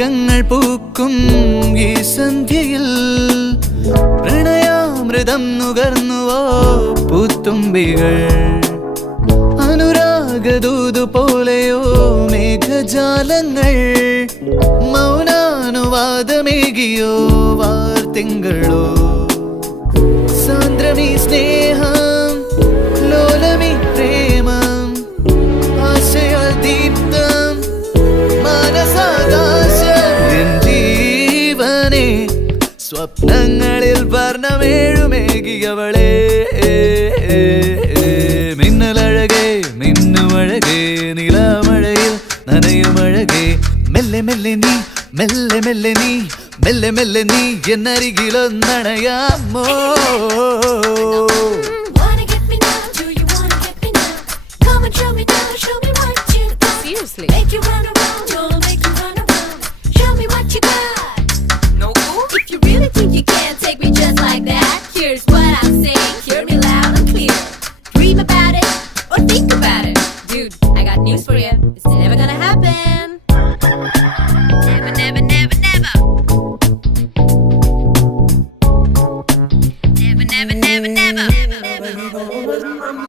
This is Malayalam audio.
പുലരികങ്ങൾ പൂക്കും ഈ സന്ധ്യയിൽ പ്രണയാമൃതം നുകർന്നുവോ പൂത്തുമ്പികൾ അനുരാഗദൂതു പോലെയോ മേഘജാലങ്ങൾ മൗനാനുവാദമേകിയോ വാർത്തിങ്കളോ സാന്ദ്രമീ സ്നേഹം ലോലമീ പ്രേമം ആശയാൽ ദീപ്തം മനസാകാശം എൻ ജീവനെ സ്വപ്നങ്ങളിൽ വർണ്ണമേഴുമേകിയവളെ മിന്നലഴകേ മിന്നുമഴകേ നിലാമഴയിൽ നനയുമഴകേ മെല്ലെ മെല്ലെ നീ മെല്ലെ മെല്ലെ നീ മെല്ലെ മെല്ലെ നീ എന്നരികിലൊന്നണയാമോ